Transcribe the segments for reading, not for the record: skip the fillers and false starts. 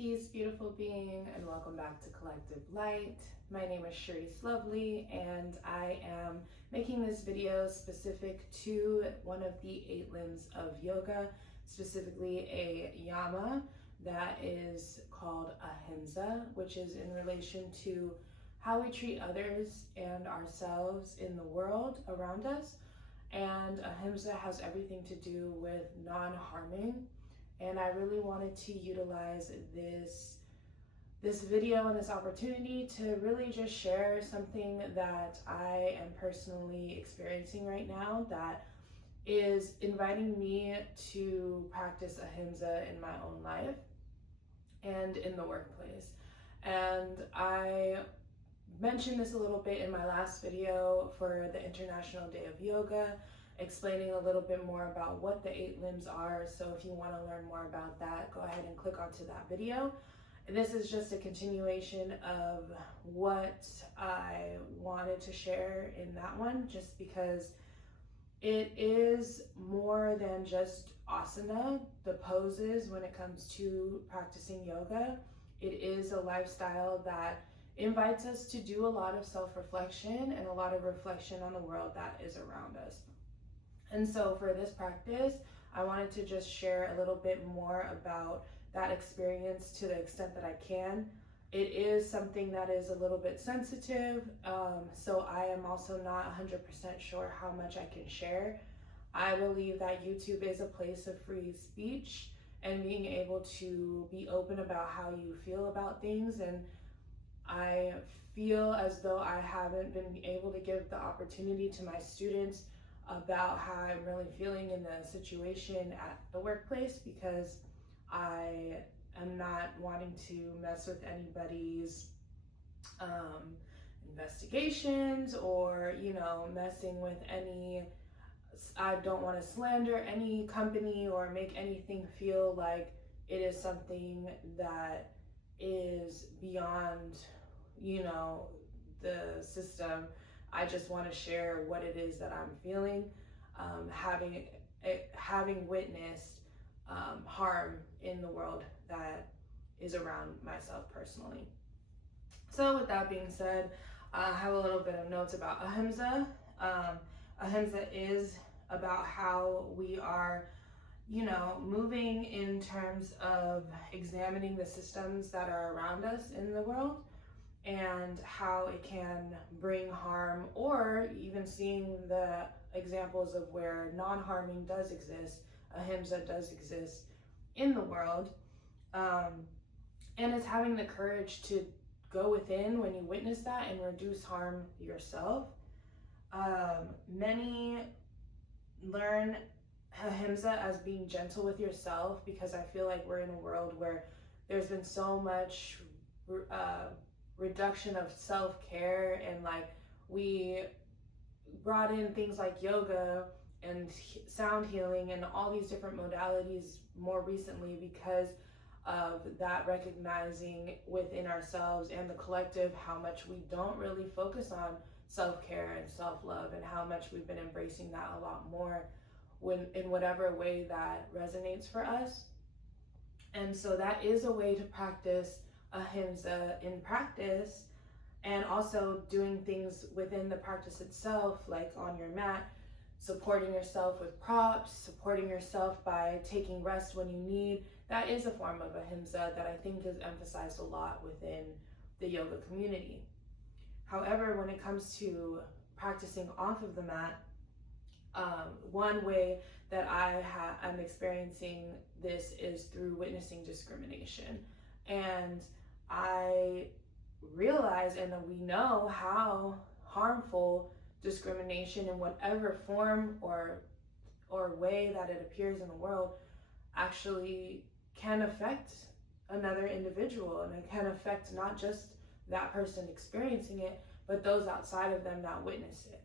Peace, beautiful being, and welcome back to Collective Light. My name is Sharice Lovely, and I am making this video specific to one of the 8 limbs of yoga, specifically a Yama that is called Ahimsa, which is in relation to how we treat others and ourselves in the world around us. And Ahimsa has everything to do with non-harming. And I really wanted to utilize this video and this opportunity to really just share something that I am personally experiencing right now that is inviting me to practice Ahimsa in my own life and in the workplace. And I mentioned this a little bit in my last video for the International Day of Yoga, explaining a little bit more about what the 8 limbs are. So if you want to learn more about that, go ahead and click onto that video. And this is just a continuation of what I wanted to share in that one, just because it is more than just asana, the poses when it comes to practicing yoga. It is a lifestyle that invites us to do a lot of self-reflection and a lot of reflection on the world that is around us. And so for this practice, I wanted to just share a little bit more about that experience to the extent that I can. It is something that is a little bit sensitive, so I am also not 100% sure how much I can share. I believe that YouTube is a place of free speech and being able to be open about how you feel about things. And I feel as though I haven't been able to give the opportunity to my students about how I'm really feeling in the situation at the workplace, because I am not wanting to mess with anybody's investigations or, messing with I don't want to slander any company or make anything feel like it is something that is beyond, the system. I just want to share what it is that I'm feeling, having witnessed harm in the world that is around myself personally. So with that being said, I have a little bit of notes about Ahimsa. Ahimsa is about how we are, moving in terms of examining the systems that are around us in the world, and how it can bring harm, or even seeing the examples of where non-harming does exist, Ahimsa does exist in the world. And it's having the courage to go within when you witness that and reduce harm yourself. Many learn Ahimsa as being gentle with yourself, because I feel like we're in a world where there's been so much reduction of self-care, and we brought in things like yoga and sound healing and all these different modalities more recently because of that recognizing within ourselves and the collective how much we don't really focus on self-care and self-love, and how much we've been embracing that a lot more in whatever way that resonates for us. And so that is a way to practice Ahimsa in practice, and also doing things within the practice itself, like on your mat, supporting yourself with props, supporting yourself by taking rest when you need. That is a form of Ahimsa that I think is emphasized a lot within the yoga community. However, when it comes to practicing off of the mat, one way that I'm experiencing this is through witnessing discrimination. And I realize, and we know how harmful discrimination in whatever form or way that it appears in the world actually can affect another individual, and it can affect not just that person experiencing it, but those outside of them that witness it.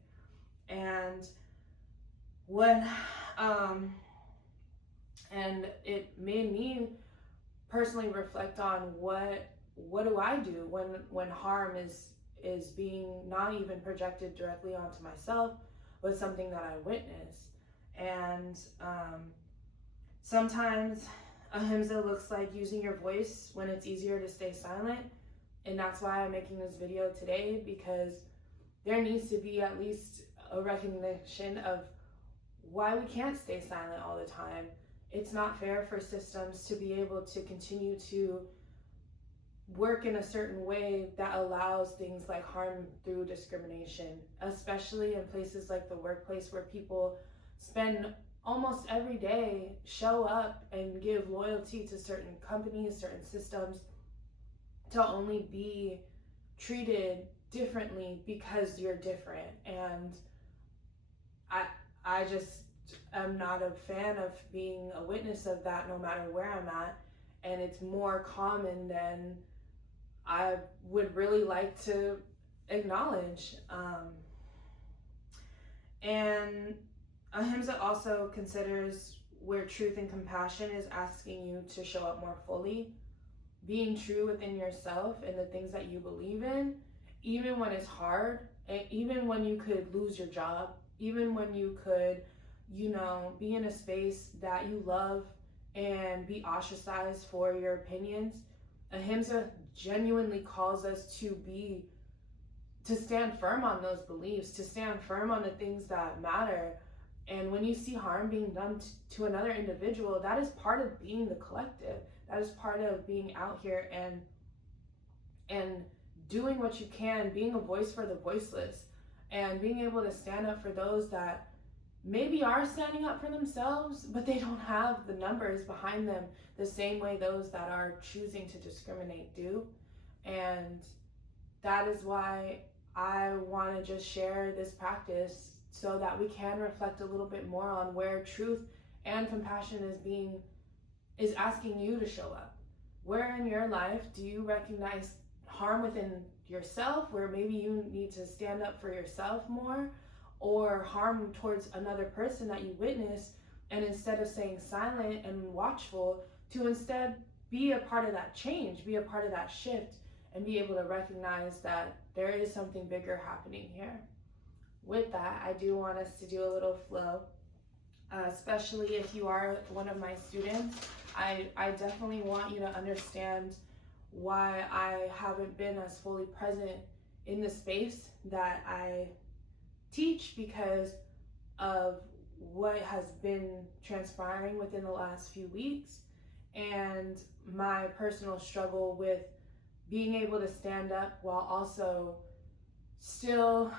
And and it made me personally reflect on what do I do when harm is being not even projected directly onto myself, but something that I witness. And sometimes Ahimsa looks like using your voice when it's easier to stay silent. And that's why I'm making this video today, because there needs to be at least a recognition of why we can't stay silent all the time. It's not fair for systems to be able to continue to work in a certain way that allows things like harm through discrimination, especially in places like the workplace, where people spend almost every day, show up and give loyalty to certain companies, certain systems, to only be treated differently because you're different. And I just am not a fan of being a witness of that, no matter where I'm at. And it's more common than I would really like to acknowledge. And Ahimsa also considers where truth and compassion is asking you to show up more fully, being true within yourself and the things that you believe in, even when it's hard, and even when you could lose your job, even when you could, be in a space that you love and be ostracized for your opinions. Ahimsa genuinely calls us to stand firm on those beliefs, to stand firm on the things that matter. And when you see harm being done to another individual, that is part of being the collective. That is part of being out here and doing what you can, being a voice for the voiceless, and being able to stand up for those that maybe are standing up for themselves, but they don't have the numbers behind them the same way those that are choosing to discriminate do. And that is why I want to just share this practice, so that we can reflect a little bit more on where truth and compassion is asking you to show up. Where in your life do you recognize harm within yourself, where maybe you need to stand up for yourself more, or harm towards another person that you witness, and instead of staying silent and watchful, to instead be a part of that change, be a part of that shift, and be able to recognize that there is something bigger happening here. With that, I do want us to do a little flow, especially if you are one of my students. I definitely want you to understand why I haven't been as fully present in the space that I teach, because of what has been transpiring within the last few weeks, and my personal struggle with being able to stand up while also still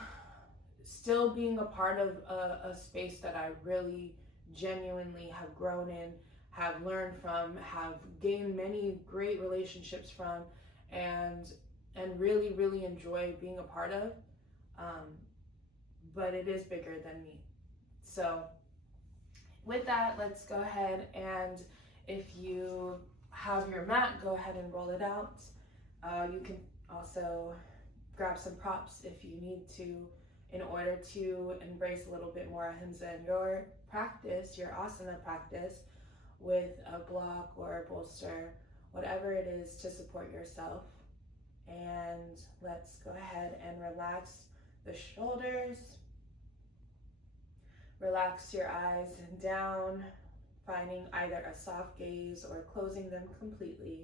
being a part of a space that I really genuinely have grown in, have learned from, have gained many great relationships from, and really, really enjoy being a part of. But it is bigger than me. So with that, let's go ahead, and if you have your mat, go ahead and roll it out. You can also grab some props if you need to, in order to embrace a little bit more Ahimsa in your practice, your asana practice, with a block or a bolster, whatever it is to support yourself. And let's go ahead and relax the shoulders. Relax your eyes down, finding either a soft gaze or closing them completely.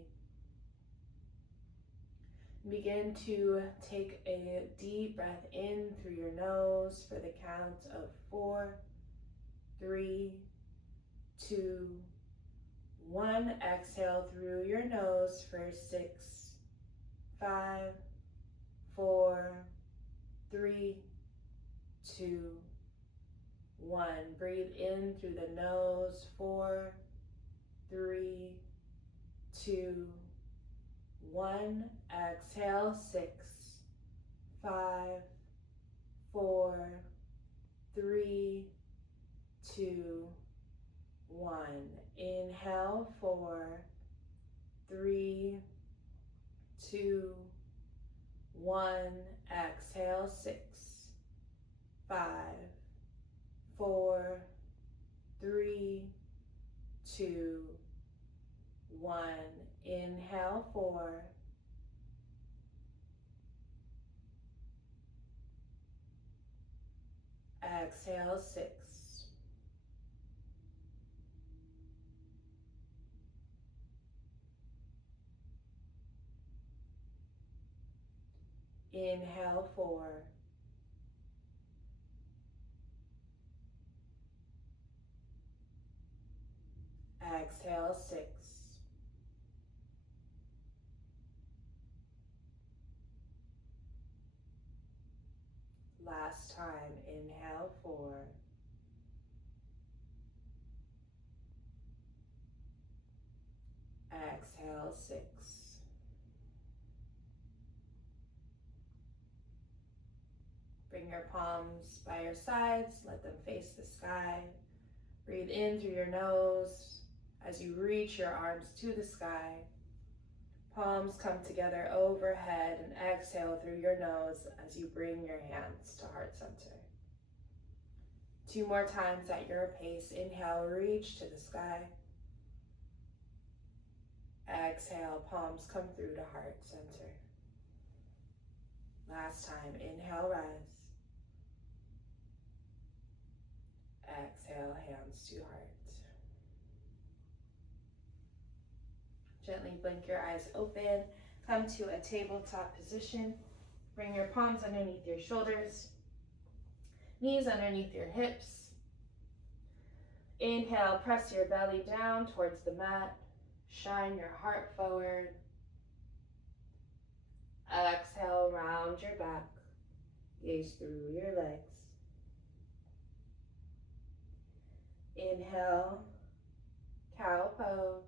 Begin to take a deep breath in through your nose for the count of 4, 3, 2, 1. Exhale through your nose for 6, 5, 4, 3, 2, 1. Breathe in through the nose. 4, 3, 2, 1. Exhale. 6, 5, 4, 3, 2, 1. Inhale. 4, 3, 2, 1. Exhale. 6, 5, 4, 3, 2, 1. Inhale. 4, exhale. 6, Inhale, 4. Exhale, 6. Last time, inhale, 4. Exhale, 6. Bring your palms by your sides, let them face the sky. Breathe in through your nose as you reach your arms to the sky. Palms come together overhead and exhale through your nose as you bring your hands to heart center. 2 more times at your pace. Inhale, reach to the sky. Exhale, palms come through to heart center. Last time, inhale, rise. Exhale, hands to heart. Gently blink your eyes open. Come to a tabletop position. Bring your palms underneath your shoulders. Knees underneath your hips. Inhale, press your belly down towards the mat. Shine your heart forward. Exhale, round your back. Gaze through your legs. Inhale, cow pose.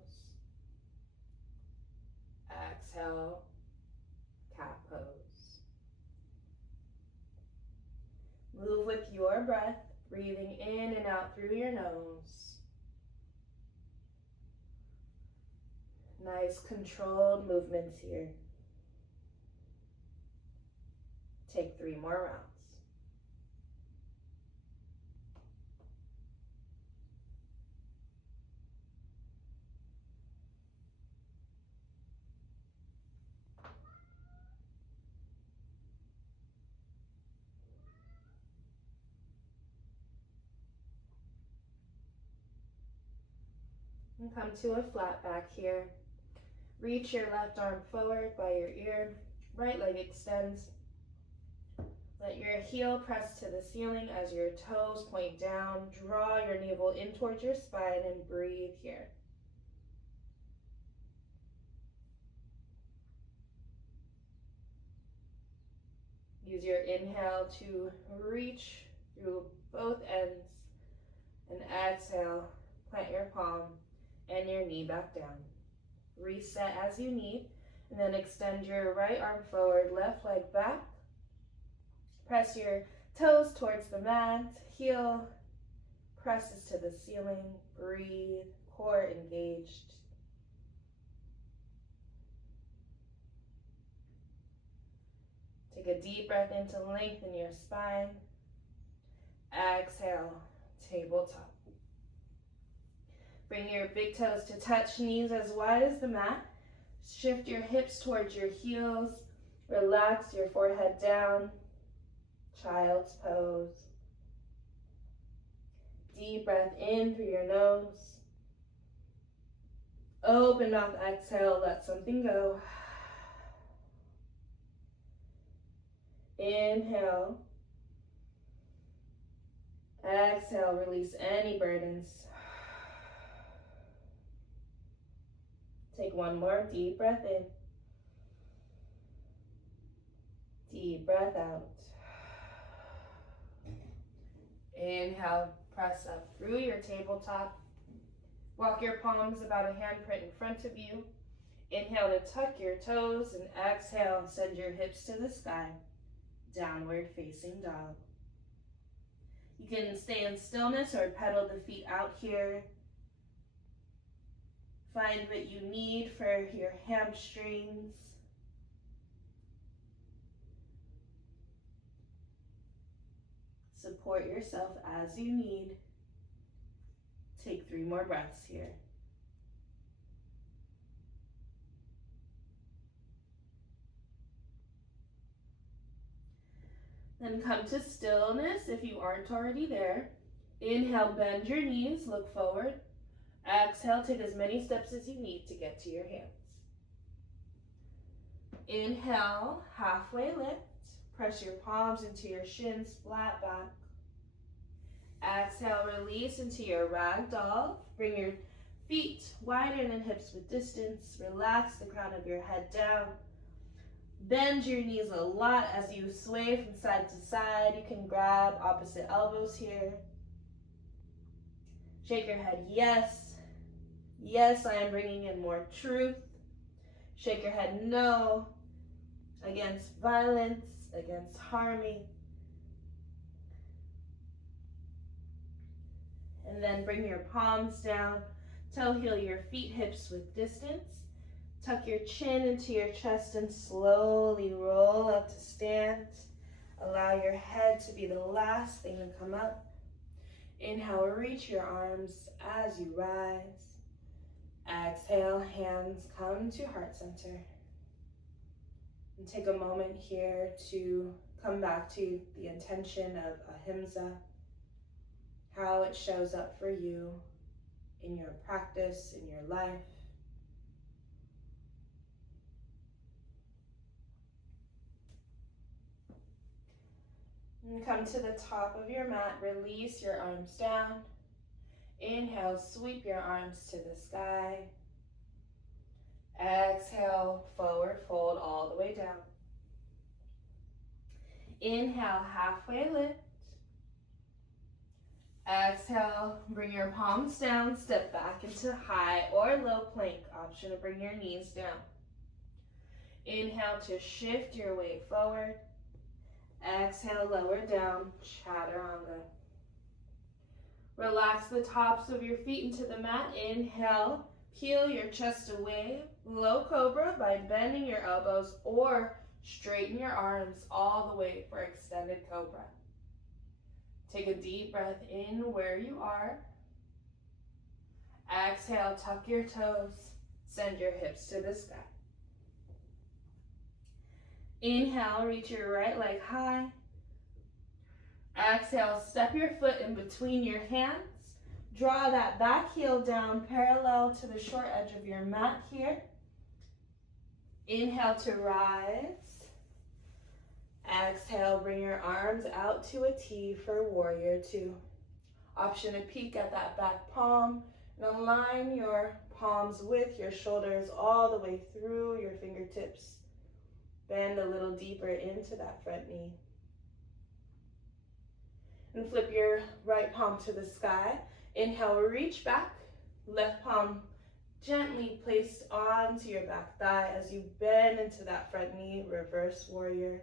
Exhale, cat pose. Move with your breath, breathing in and out through your nose. Nice controlled movements here. Take 3 more rounds. And come to a flat back here. Reach your left arm forward by your ear. Right leg extends. Let your heel press to the ceiling as your toes point down. Draw your navel in towards your spine and breathe here. Use your inhale to reach through both ends, and exhale, plant your palm and your knee back down. Reset as you need, and then extend your right arm forward, left leg back. Press your toes towards the mat, heel presses to the ceiling, breathe, core engaged. Take a deep breath in to lengthen your spine. Exhale, tabletop. Bring your big toes to touch, knees as wide as the mat. Shift your hips towards your heels. Relax your forehead down. Child's pose. Deep breath in through your nose. Open mouth, exhale, let something go. Inhale. Exhale, release any burdens. Take 1 more deep breath in. Deep breath out. Inhale, press up through your tabletop. Walk your palms about a handprint in front of you. Inhale to tuck your toes, and exhale, send your hips to the sky. Downward facing dog. You can stay in stillness or pedal the feet out here. Find what you need for your hamstrings. Support yourself as you need. Take 3 more breaths here. Then come to stillness if you aren't already there. Inhale, bend your knees, look forward. Exhale, take as many steps as you need to get to your hands. Inhale, halfway lift. Press your palms into your shins, flat back. Exhale, release into your ragdoll. Bring your feet wider than hips with distance. Relax the crown of your head down. Bend your knees a lot as you sway from side to side. You can grab opposite elbows here. Shake your head, yes. Yes, I am bringing in more truth. Shake your head, no. Against violence, against harming. And then bring your palms down. Toe heel your feet, hips with distance. Tuck your chin into your chest and slowly roll up to stand. Allow your head to be the last thing to come up. Inhale, reach your arms as you rise. Exhale, hands come to heart center. And take a moment here to come back to the intention of Ahimsa, how it shows up for you in your practice, in your life. And come to the top of your mat, release your arms down. Inhale, sweep your arms to the sky. Exhale, forward fold all the way down. Inhale, halfway lift. Exhale, bring your palms down, step back into high or low plank. Option to bring your knees down. Inhale to shift your weight forward. Exhale, lower down, chaturanga. Relax the tops of your feet into the mat. Inhale, peel your chest away. Low cobra by bending your elbows or straighten your arms all the way for extended cobra. Take a deep breath in where you are. Exhale, tuck your toes. Send your hips to the sky. Inhale, reach your right leg high. Exhale, step your foot in between your hands. Draw that back heel down parallel to the short edge of your mat here. Inhale to rise. Exhale, bring your arms out to a T for warrior two. Option to peek at that back palm and align your palms with your shoulders all the way through your fingertips. Bend a little deeper into that front knee. And flip your right palm to the sky. Inhale, reach back. Left palm gently placed onto your back thigh as you bend into that front knee, reverse warrior.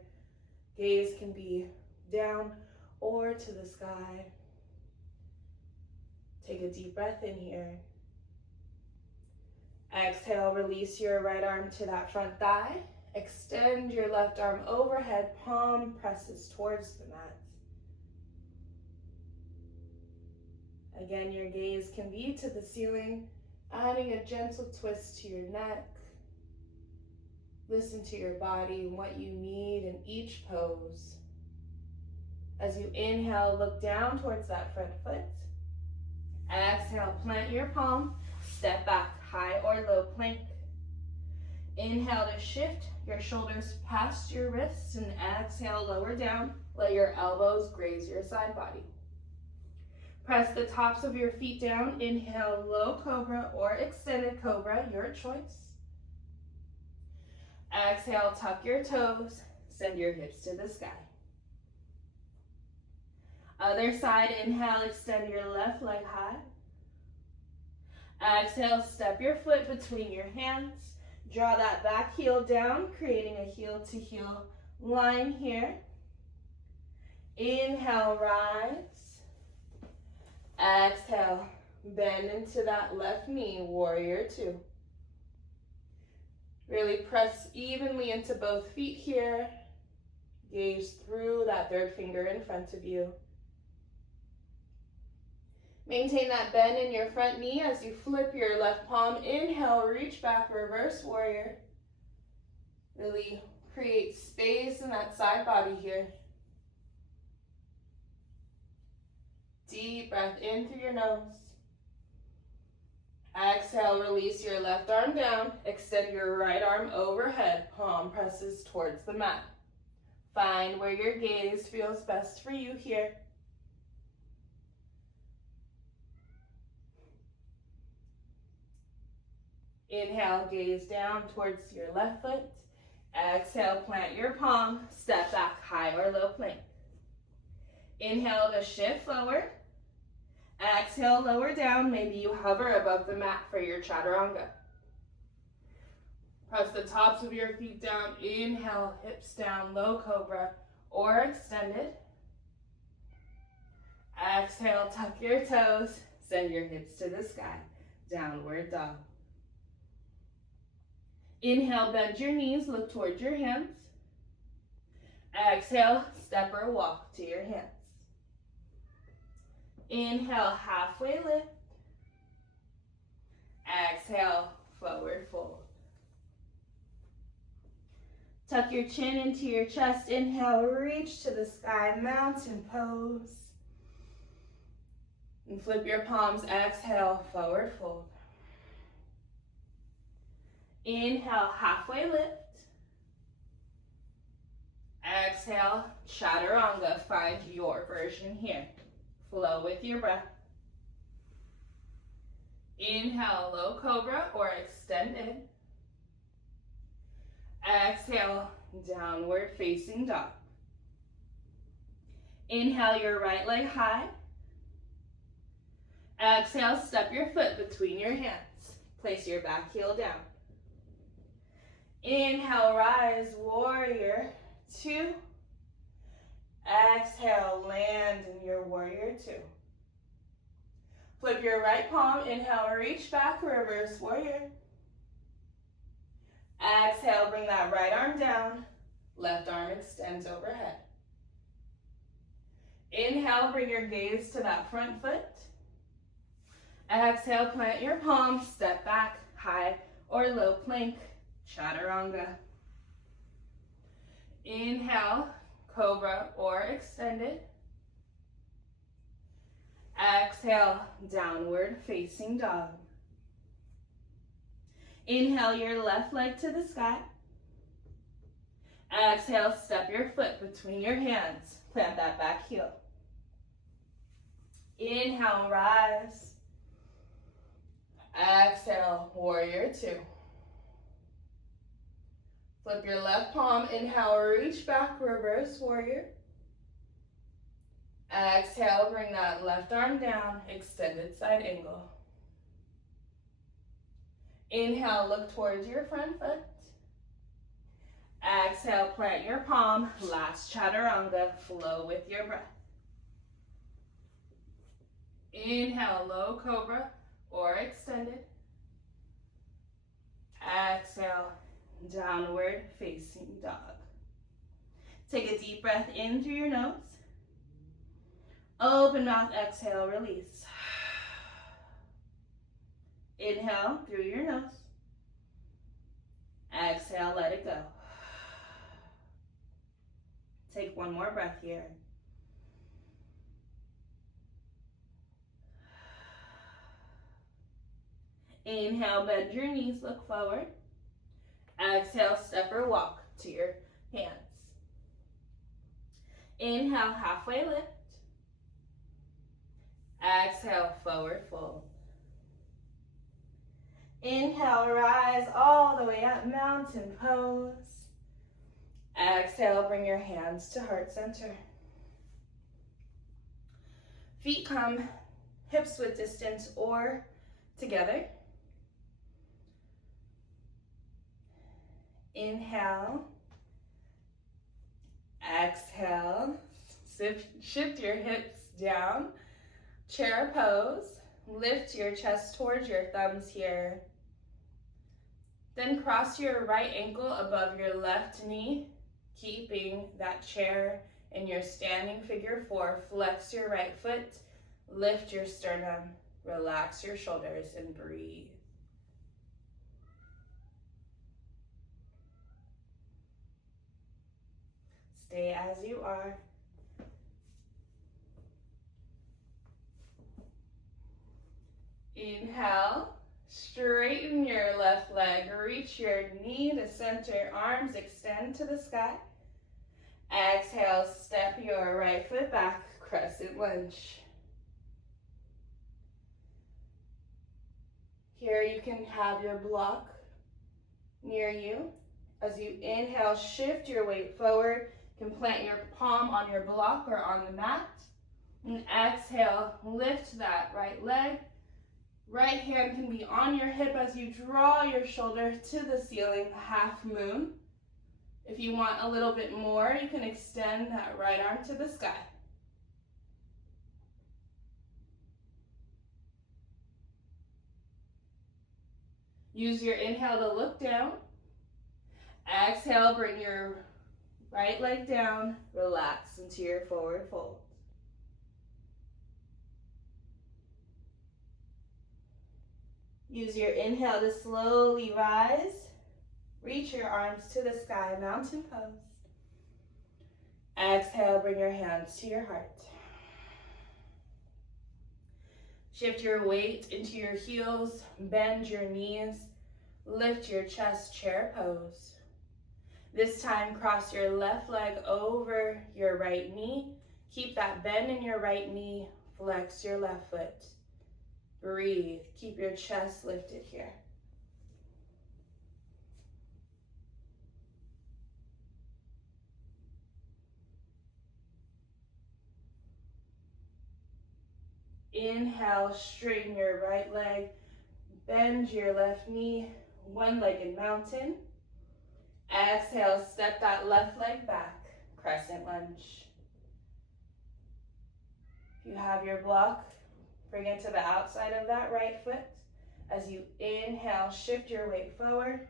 Gaze can be down or to the sky. Take a deep breath in here. Exhale, release your right arm to that front thigh. Extend your left arm overhead, palm presses towards the mat. Again, your gaze can be to the ceiling, adding a gentle twist to your neck. Listen to your body and what you need in each pose. As you inhale, look down towards that front foot. Exhale, plant your palm, step back, high or low plank. Inhale to shift your shoulders past your wrists and exhale, lower down. Let your elbows graze your side body. Press the tops of your feet down. Inhale, low cobra or extended cobra, your choice. Exhale, tuck your toes, send your hips to the sky. Other side, inhale, extend your left leg high. Exhale, step your foot between your hands. Draw that back heel down, creating a heel to heel line here. Inhale, rise. Exhale, bend into that left knee, warrior two. Really press evenly into both feet here. Gaze through that third finger in front of you. Maintain that bend in your front knee as you flip your left palm. Inhale, reach back, reverse warrior. Really create space in that side body here. Deep breath in through your nose. Exhale, release your left arm down. Extend your right arm overhead. Palm presses towards the mat. Find where your gaze feels best for you here. Inhale, gaze down towards your left foot. Exhale, plant your palm, step back, high or low plank. Inhale to shift forward. Exhale, lower down. Maybe you hover above the mat for your chaturanga. Press the tops of your feet down. Inhale, hips down, low cobra or extended. Exhale, tuck your toes. Send your hips to the sky. Downward dog. Inhale, bend your knees, look towards your hands. Exhale, step or walk to your hands. Inhale, halfway lift. Exhale, forward fold. Tuck your chin into your chest. Inhale, reach to the sky, mountain pose. And flip your palms. Exhale, forward fold. Inhale, halfway lift. Exhale, chaturanga. Find your version here. Flow with your breath. Inhale, low cobra or extended. Exhale, downward facing dog. Inhale, your right leg high. Exhale, step your foot between your hands. Place your back heel down. Inhale, rise, warrior two. Exhale, land in your warrior two. Flip your right palm. Inhale, reach back, reverse warrior. Exhale, bring that right arm down. Left arm extends overhead. Inhale, bring your gaze to that front foot. Exhale, plant your palm, step back, high or low plank, chaturanga. Inhale, cobra or extended. Exhale, downward facing dog. Inhale your left leg to the sky. Exhale, step your foot between your hands. Plant that back heel. Inhale, rise. Exhale, warrior two. Flip your left palm. Inhale, reach back, reverse warrior. Exhale, bring that left arm down, extended side angle. Inhale, look towards your front foot. Exhale, plant your palm, last chaturanga, flow with your breath. Inhale, low cobra or extended. Exhale, downward facing dog. Take a deep breath in through your nose. Open mouth, exhale, release. Inhale through your nose. Exhale, let it go. Take one more breath here. Inhale, bend your knees, look forward. Exhale, step or walk to your hands. Inhale, halfway lift. Exhale, forward fold. Inhale, rise all the way up, mountain pose. Exhale, bring your hands to heart center. Feet come hips width distance or together. Inhale. Exhale. Shift your hips down. Chair pose. Lift your chest towards your thumbs here. Then cross your right ankle above your left knee, keeping that chair in your standing figure four. Flex your right foot, lift your sternum, relax your shoulders, and breathe. Stay as you are. Inhale, straighten your left leg, reach your knee to center, arms extend to the sky. Exhale, step your right foot back, crescent lunge. Here you can have your block near you. As you inhale, shift your weight forward. You can plant your palm on your block or on the mat. And exhale, lift that right leg. Right hand can be on your hip as you draw your shoulder to the ceiling, half moon. If you want a little bit more, you can extend that right arm to the sky. Use your inhale to look down. Exhale, bring your right leg down, relax into your forward fold. Use your inhale to slowly rise. Reach your arms to the sky, mountain pose. Exhale, bring your hands to your heart. Shift your weight into your heels, bend your knees, lift your chest, chair pose. This time, cross your left leg over your right knee. Keep that bend in your right knee, flex your left foot. Breathe, keep your chest lifted here. Inhale, straighten your right leg, bend your left knee, one-legged mountain. Exhale, step that left leg back, crescent lunge. If you have your block, bring it to the outside of that right foot. As you inhale, shift your weight forward.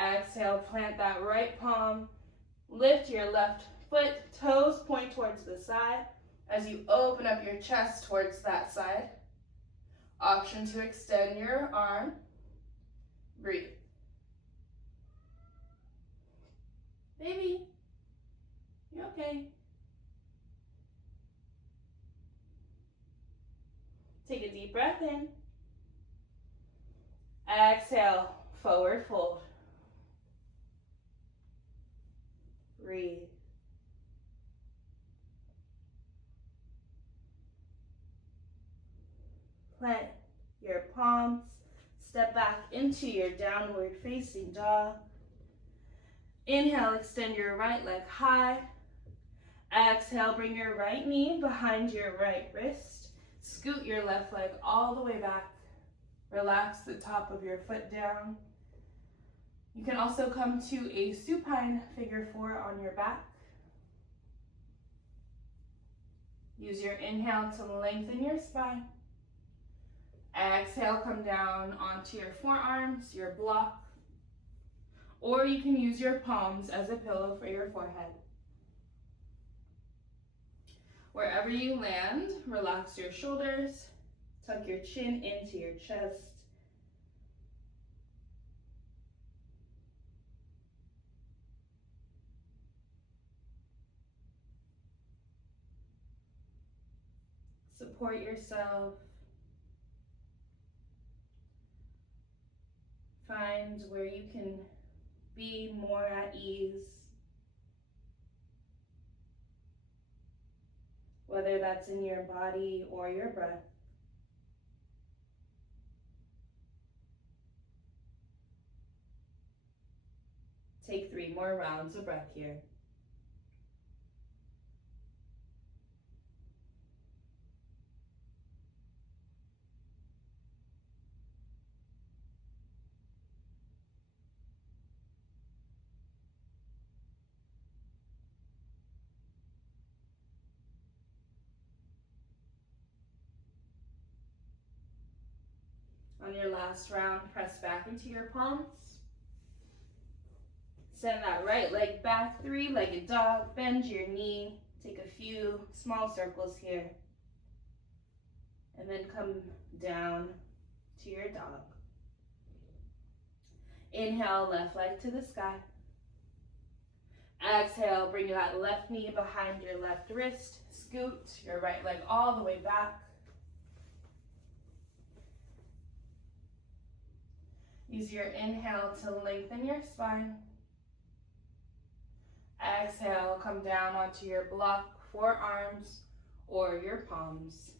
Exhale, plant that right palm, lift your left foot, toes point towards the side. As you open up your chest towards that side, option to extend your arm, breathe. Baby, you okay? Take a deep breath in. Exhale, forward fold. Breathe. Plant your palms, step back into your downward facing dog. Inhale, extend your right leg high. Exhale, bring your right knee behind your right wrist. Scoot your left leg all the way back. Relax the top of your foot down. You can also come to a supine figure four on your back. Use your inhale to lengthen your spine. Exhale, come down onto your forearms, your block, or you can use your palms as a pillow for your forehead. Wherever you land, relax your shoulders, tuck your chin into your chest. Support yourself. Find where you can be more at ease. Whether that's in your body or your breath. Take 3 more rounds of breath here. On your last round, press back into your palms. Send that right leg back, 3-legged dog. Bend your knee. Take a few small circles here. And then come down to your dog. Inhale, left leg to the sky. Exhale, bring that left knee behind your left wrist. Scoot your right leg all the way back. Use your inhale to lengthen your spine. Exhale, come down onto your block, forearms or your palms.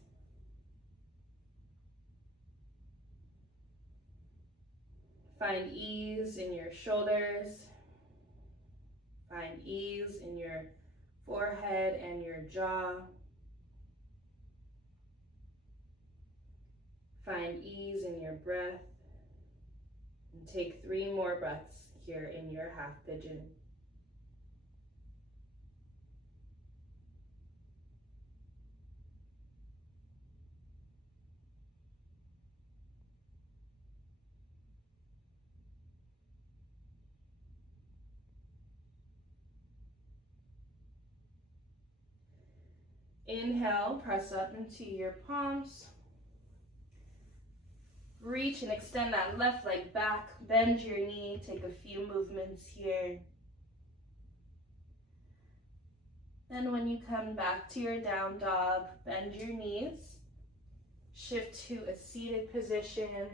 Find ease in your shoulders. Find ease in your forehead and your jaw. Find ease in your breath. And take 3 more breaths here in your half pigeon. Inhale, press up into your palms. Reach and extend that left leg back. Bend your knee. Take a few movements here. Then when you come back to your down dog, bend your knees. Shift to a seated position.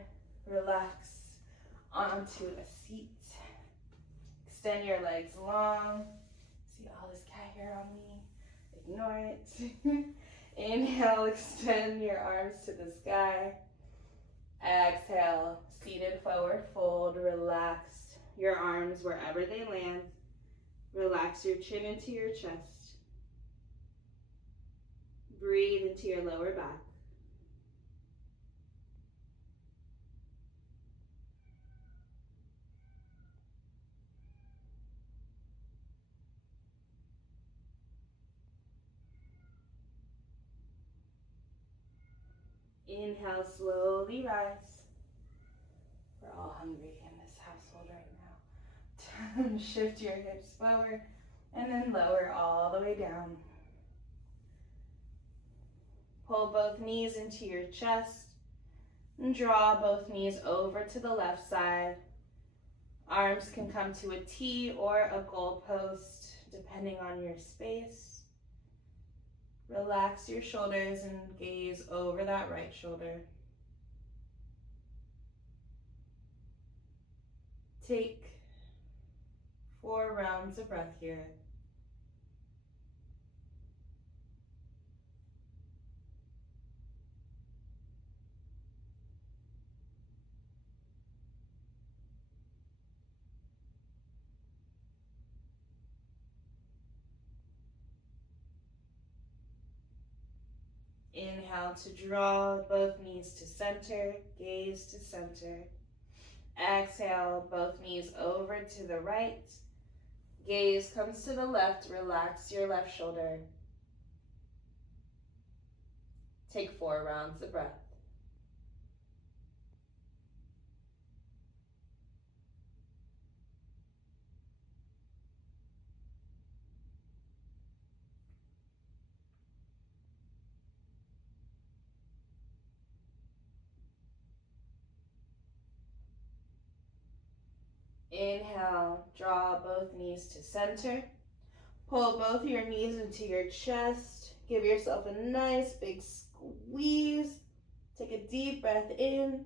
Relax onto a seat. Extend your legs long. See all this cat hair on me? Ignore it. Inhale, extend your arms to the sky. Exhale, seated forward fold. Relax your arms wherever they land. Relax your chin into your chest. Breathe into your lower back. Inhale, slowly rise. We're all hungry in this household right now. Shift your hips forward and then lower all the way down. Pull both knees into your chest and draw both knees over to the left side. Arms can come to a T or a goalpost depending on your space. Relax your shoulders and gaze over that right shoulder. Take 4 rounds of breath here. Inhale to draw both knees to center, gaze to center. Exhale, both knees over to the right. Gaze comes to the left, relax your left shoulder. Take 4 rounds of breath. Inhale, draw both knees to center. Pull both your knees into your chest. Give yourself a nice big squeeze. Take a deep breath in.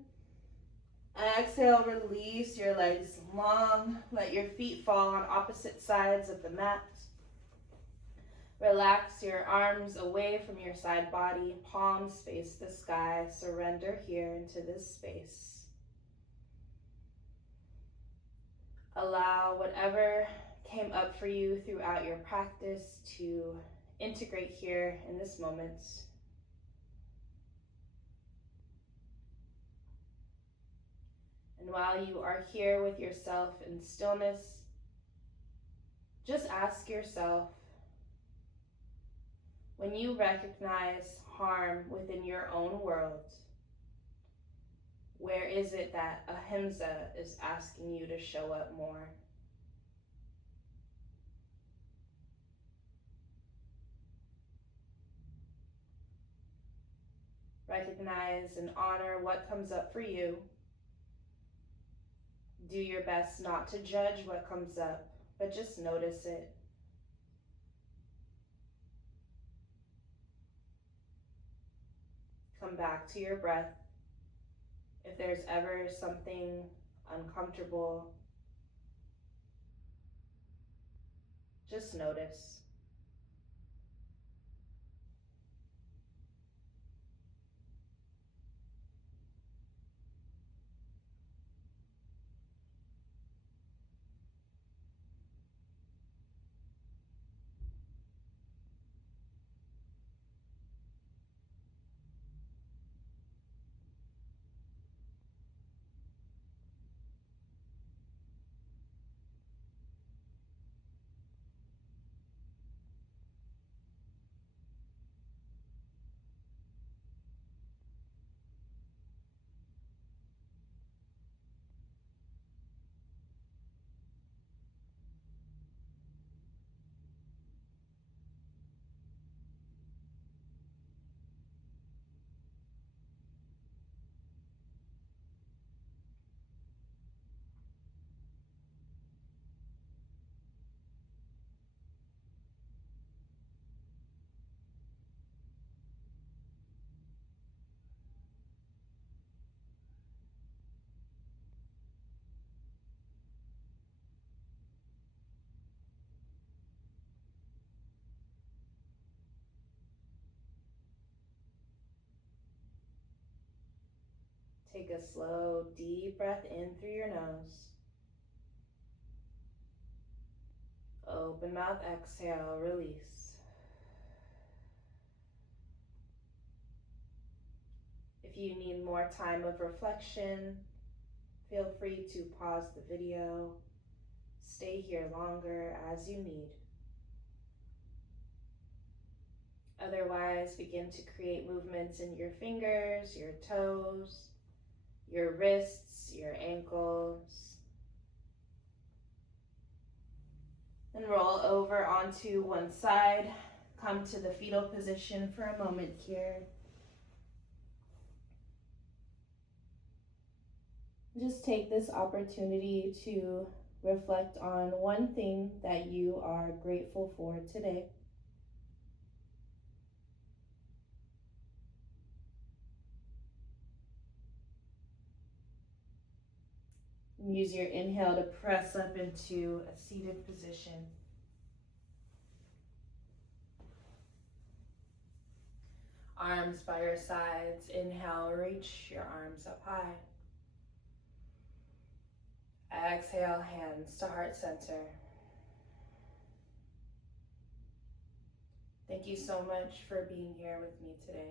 Exhale, release your legs long. Let your feet fall on opposite sides of the mat. Relax your arms away from your side body. Palms face the sky. Surrender here into this space. Allow whatever came up for you throughout your practice to integrate here in this moment. And while you are here with yourself in stillness, just ask yourself, when you recognize harm within your own world, where is it that Ahimsa is asking you to show up more? Recognize and honor what comes up for you. Do your best not to judge what comes up, but just notice it. Come back to your breath. If there's ever something uncomfortable, Just notice. Take a slow, deep breath in through your nose. Open mouth, exhale, release. If you need more time of reflection, feel free to pause the video. Stay here longer as you need. Otherwise, begin to create movements in your fingers, your toes, your wrists, your ankles. Then roll over onto one side. Come to the fetal position for a moment here. Just take this opportunity to reflect on one thing that you are grateful for today. Use your inhale to press up into a seated position. Arms by your sides. Inhale, reach your arms up high. Exhale, hands to heart center. Thank you so much for being here with me today.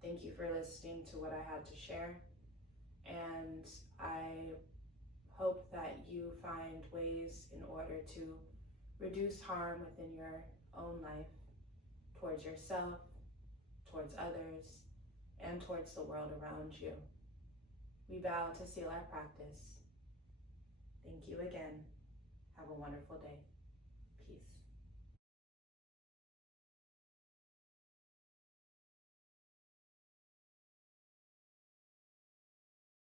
Thank you for listening to what I had to share. And I hope that you find ways in order to reduce harm within your own life, towards yourself, towards others, and towards the world around you. We vow to seal our practice. Thank you again. Have a wonderful day. Peace.